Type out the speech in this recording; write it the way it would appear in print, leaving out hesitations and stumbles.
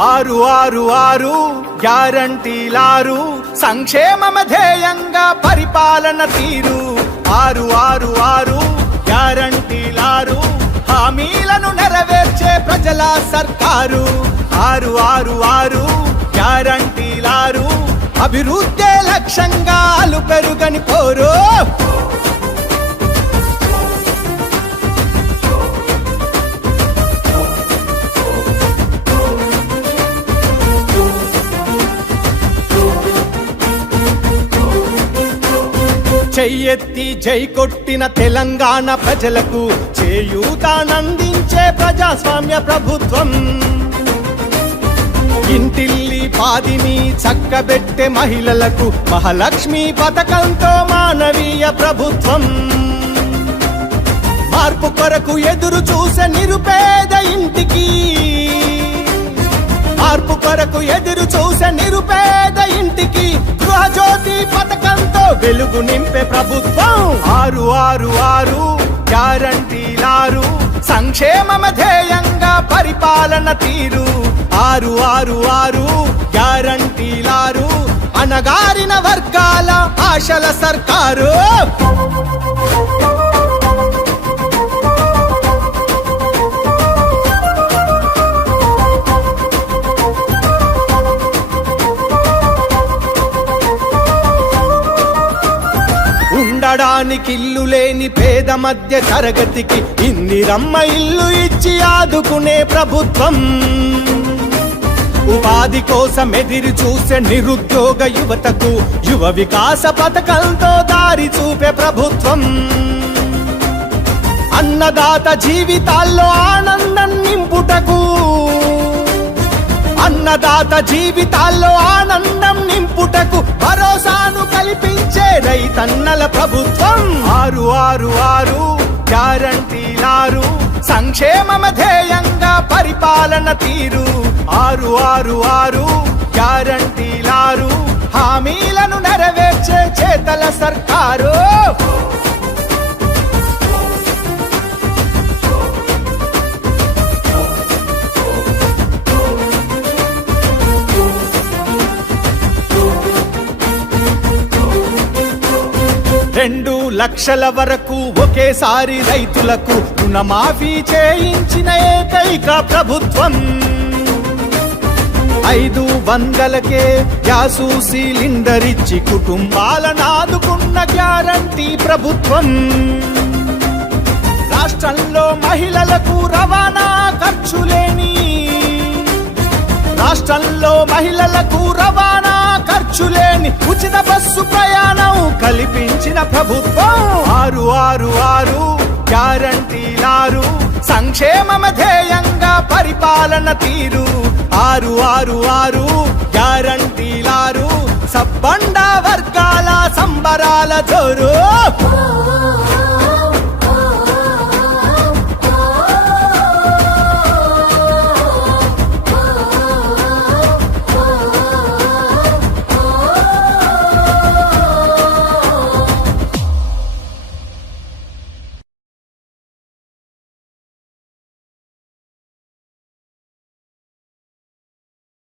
ఆరు ఆరు ఆరు గ్యారంటీలారు సంక్షేమమ ధ్యేయంగా పరిపాలన తీరు. ఆరు ఆరు ఆరు గ్యారంటీలారు హామీలను నెరవేర్చే ప్రజల సర్కారు. ఆరు ఆరు ఆరు గ్యారంటీలారు అభివృద్ధి లక్ష్యంగా అలుపెరుగని పోరు. చెయ్యెత్తి జై కొట్టిన తెలంగాణ ప్రజలకు చేయూతానందించే ప్రజాస్వామ్య ప్రభుత్వం. ఇంటిల్లి పాదిని చక్కబెట్టే మహిళలకు మహాలక్ష్మి పథకంతో మానవీయ ప్రభుత్వం. మార్పు కొరకు ఎదురు చూసే నిరుపేద ఇంటికి, మార్పు కొరకు ఎదురు చూసే నిరుపేద ఇంటికి గృహజ్యోతి పథకంతో వెలుగు నింపే ప్రభుత్వం. ఆరు ఆరు ఆరు గ్యారంటీలారు సంక్షేమమ ధ్యేయంగా పరిపాలన తీరు. ఆరు ఆరు ఆరు గ్యారంటీలారు అణగారిన వర్గాల ఆశల సర్కారు. ఉండడానికి ఇల్లు లేని పేద మధ్య తరగతికి ఇందిరమ్మ ఇల్లు ఇచ్చి ఆదుకునే ప్రభుత్వం. ఉపాధి కోసం ఎదిరి చూసే నిరుద్యోగ యువతకు యువ వికాస పథకంతో దారి చూపే ప్రభుత్వం. అన్నదాత జీవితాల్లో ఆనందం నింపుటకు, అన్నదాత జీవితాల్లో ఆనందం నింపుటకు భరోసాను కల్పించే రైతన్నల ప్రభుత్వం. ఆరు ఆరు ఆరు గ్యారంటీలారు సంక్షేమమ ధ్యేయంగా పరిపాలన తీరు. ఆరు ఆరు ఆరు గ్యారంటీలారు హామీలను నెరవేర్చే చేతల సర్కారు. రెండు లక్షల వరకు ఒకేసారి రైతులకు రుణమాఫీ చేయించిన ఏకైక ప్రభుత్వం. 500కే గ్యాసు సిలిండర్ ఇచ్చి కుటుంబాలను ఆదుకున్న గ్యారంటీ ప్రభుత్వం. రాష్ట్రంలో మహిళలకు రవాణా ఖర్చు లేని, రాష్ట్రంలో మహిళలకు రవాణా ఖర్చు లేని ఉచిత బస్సు ప్రయాణం కల్పించిన ప్రభుత్వం. ఆరు ఆరు ఆరు గ్యారంటీలారు సంక్షేమమ ధ్యేయంగా పరిపాలన తీరు. ఆరు ఆరు ఆరు గ్యారంటీలారు సబ్బండ వర్గాల సంబరాల జోరు.